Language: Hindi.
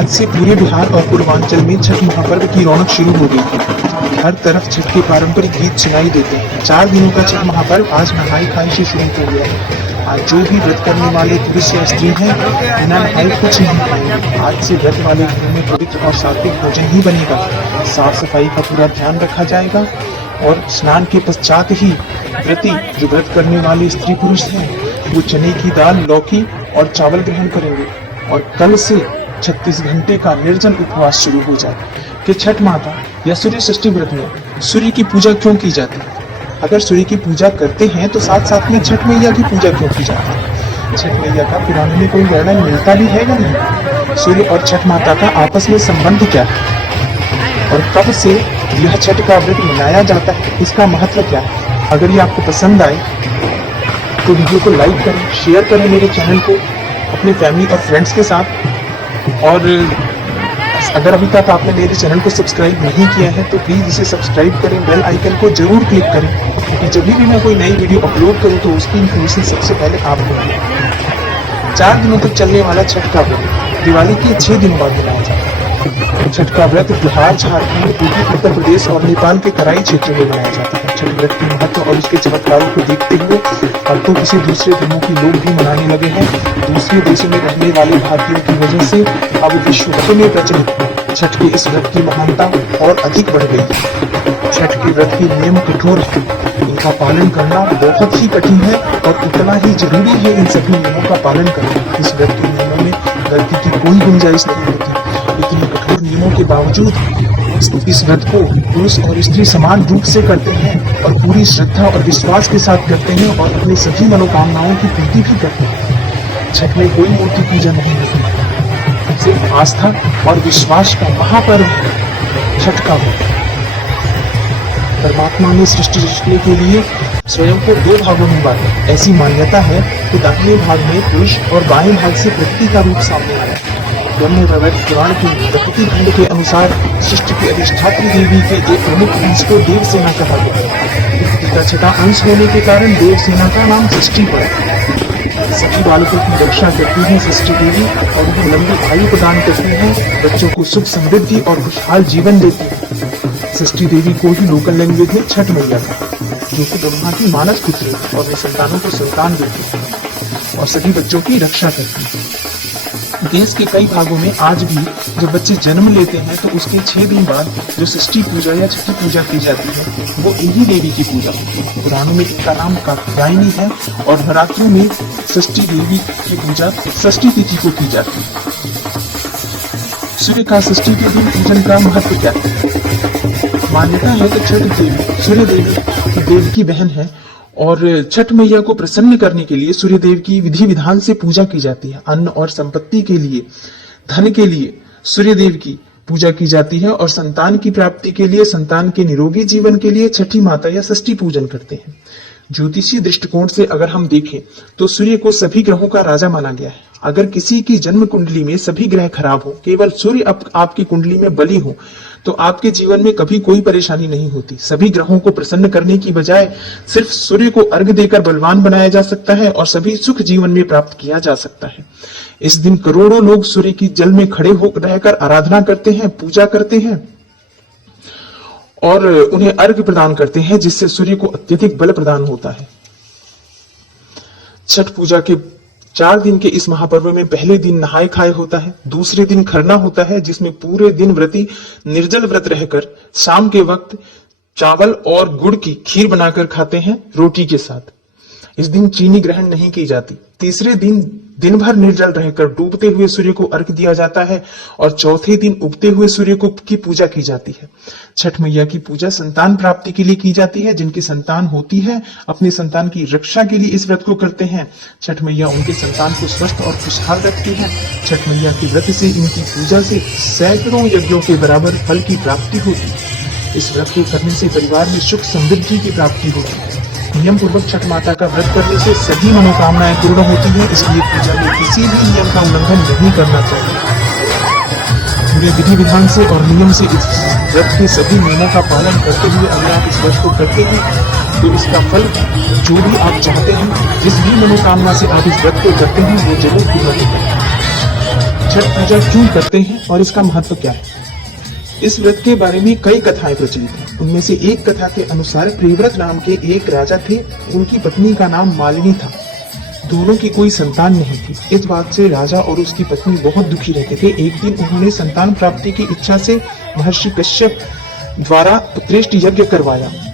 आज से पूरे बिहार और पूर्वांचल में छठ महापर्व की रौनक शुरू हो गई है। हर तरफ छठ के पारंपरिक गीत सुनाई देते हैं। 4 दिनों का छठ महापर्व आज नहाई खाई से शुरू हो गया है। आज जो भी व्रत करने वाले पुरुष या स्त्री हैं, बिना नहाए कुछ नहीं खाएंगे। आज से व्रत वाले घरों में पवित्र और सात्विक भोजन ही बनेगा। साफ सफाई का पूरा ध्यान रखा जाएगा और स्नान के पश्चात ही व्रती जो व्रत करने वाले स्त्री पुरुष हैं, वो चने की दाल, लौकी और चावल ग्रहण करेंगे। और कल से 36 घंटे का निर्जल उपवास शुरू हो जाए। कि छठ माता या सूर्य षष्ठी व्रत में सूर्य की पूजा क्यों की जाती है? अगर सूर्य की पूजा करते हैं तो साथ साथ में छठ मैया की पूजा क्यों की जाती है? छठ मैया का पुराण में कोई वर्णन मिलता भी है या नहीं? सूर्य और छठ माता का आपस में संबंध क्या है और कब से यह छठ का व्रत मनाया जाता है, इसका महत्व क्या है? अगर ये आपको पसंद आए तो वीडियो को लाइक करें, शेयर करें मेरे चैनल को अपने फैमिली और फ्रेंड्स के साथ। और अगर अभी तक आपने मेरे चैनल को सब्सक्राइब नहीं किया है तो प्लीज इसे सब्सक्राइब करें, बेल आइकन को जरूर क्लिक करें, क्योंकि जब भी मैं कोई नई वीडियो अपलोड करूं तो उसकी इन्फॉर्मेशन सबसे पहले आपको मिले। 4 दिनों तक चलने वाला छठ का व्रत दिवाली के 6 दिन बाद मनाया जाता है। छठ का व्रत बिहार, झारखंड, यूपी, उत्तर प्रदेश और नेपाल के तराई क्षेत्र में मनाया जाता है। छठ व्रत के महत्व और उसके चमत्कारों को देखते हुए अब तो किसी दूसरे धर्मों के लोग भी मनाने लगे हैं। दूसरे देशों में रहने वाले भारतीयों की वजह से अब विश्व भर में प्रचलित छठ के इस व्रत की महानता और अधिक बढ़ गई है। छठ के व्रत के नियम कठोर है, इनका पालन करना बहुत ही कठिन है और उतना ही जरूरी है इन सभी नियमों का पालन करना। इस व्रत के नियमों में गलती की कोई गुंजाइश नहीं होती। इतने कठोर नियमों के बावजूद इस व्रत को पुरुष और स्त्री समान रूप से करते हैं और पूरी श्रद्धा और विश्वास के साथ करते हैं और अपनी सभी मनोकामनाओं की पूर्ति भी करते हैं। छठ में कोई मूर्ति पूजा नहीं होती, सिर्फ आस्था और विश्वास का महापर्व है छठ का व्रत। परमात्मा ने सृष्टि रचने के लिए स्वयं को 2 भागों में बांटा। ऐसी मान्यता है कि दाहिने भाग में पुरुष और बाएं भाग से प्रकृति का रूप सामने आया। ब्रह्म वैवर्त पुराण के प्रकृति खंड के अनुसार सृष्टि की अधिष्ठात्री देवी के एक प्रमुख अंश को देव सेना कहा गया है। प्रकृति का 6वां अंश होने के कारण देव सेना का नाम सृष्टि पड़ा। सभी बालकों की रक्षा करती है सृष्टि देवी और उन्हें लंबी आयु प्रदान करती है, बच्चों को सुख समृद्धि और खुशहाल जीवन देती है। सृष्टि देवी को ही लोकल लैंग्वेज में छठ मैया का, जो कि ब्रह्मा की मानस पुत्री और वे संतानों को संतान देती है और सभी बच्चों की रक्षा करती है। देश के कई भागों में आज भी जब बच्चे जन्म लेते हैं तो उसके 6 दिन बाद जो षष्ठी पूजा या छठी पूजा की जाती है वो इन्हीं देवी की पूजा होती है। पुराणों में इनका नाम कात्यायनी है और नवरात्रों में षष्ठी देवी की पूजा षष्ठी तिथि को की जाती है। सूर्य का षष्ठी के दिन पूजन का महत्व क्या है? मान्यता है कि छठ देवी सूर्य देव की बहन है और छठ मैया को प्रसन्न करने के लिए सूर्य देव की विधि विधान से पूजा की जाती है। अन्न और संपत्ति के लिए, धन के लिए सूर्य देव की पूजा की जाती है और संतान की प्राप्ति के लिए, संतान के निरोगी जीवन के लिए छठी माता या षष्ठी पूजन करते हैं। ज्योतिषीय दृष्टिकोण से अगर हम देखें तो सूर्य को सभी ग्रहों का राजा माना गया है। अगर किसी की जन्म कुंडली में सभी ग्रह खराब हो, केवल सूर्य आपकी कुंडली में बली हो, तो आपके जीवन में कभी कोई परेशानी नहीं होती। सभी ग्रहों को प्रसन्न करने की बजाय सिर्फ सूर्य को अर्घ देकर बलवान बनाया जा सकता है और सभी सुख जीवन में प्राप्त किया जा सकता है। इस दिन करोड़ों लोग सूर्य की जल में खड़े होकर रहकर आराधना करते हैं, पूजा करते हैं और उन्हें अर्घ प्रदान करते हैं, जिससे सूर्य को अत्यधिक बल प्रदान होता है। छठ पूजा के 4 दिन के इस महापर्व में पहले दिन नहाय खाए होता है, दूसरे दिन खरना होता है जिसमें पूरे दिन व्रती निर्जल व्रत रहकर शाम के वक्त चावल और गुड़ की खीर बनाकर खाते हैं रोटी के साथ। इस दिन चीनी ग्रहण नहीं की जाती। तीसरे दिन भर निर्जल रहकर डूबते हुए सूर्य को अर्घ दिया जाता है और चौथे दिन उगते हुए सूर्य को की पूजा की जाती है। छठ मैया की पूजा संतान प्राप्ति के लिए की जाती है। जिनकी संतान होती है अपने संतान की रक्षा के लिए इस व्रत को करते हैं। छठ मैया उनके संतान को स्वस्थ और खुशहाल रखती है। छठ मैया के व्रत से, इनकी पूजा से सैकड़ों यज्ञों के बराबर फल की प्राप्ति होती है। इस व्रत को करने से परिवार में सुख समृद्धि की प्राप्ति होती है। नियम पूर्वक छठ माता का व्रत करने से सभी मनोकामनाएं पूर्ण होती हैं, इसलिए पूजा में किसी भी नियम का उल्लंघन नहीं करना चाहिए। पूरे विधि विधान से और नियम से इस व्रत के सभी नियमों का पालन करते हुए अगर आप इस व्रत को करते हैं तो इसका फल जो भी आप चाहते हैं, जिस भी मनोकामना से आप इस व्रत को करते हैं, वो जरूर पूरा होगा। छठ पूजा क्यों करते हैं और इसका महत्व क्या है। इस व्रत के बारे में कई कथाएं प्रचलित हैं। उनमें से एक कथा के अनुसार प्रियव्रत नाम के एक राजा थे। उनकी पत्नी का नाम मालिनी था। दोनों की कोई संतान नहीं थी। इस बात से राजा और उसकी पत्नी बहुत दुखी रहते थे। एक दिन उन्होंने संतान प्राप्ति की इच्छा से महर्षि कश्यप द्वारा पुत्रेष्टि यज्ञ करवाया।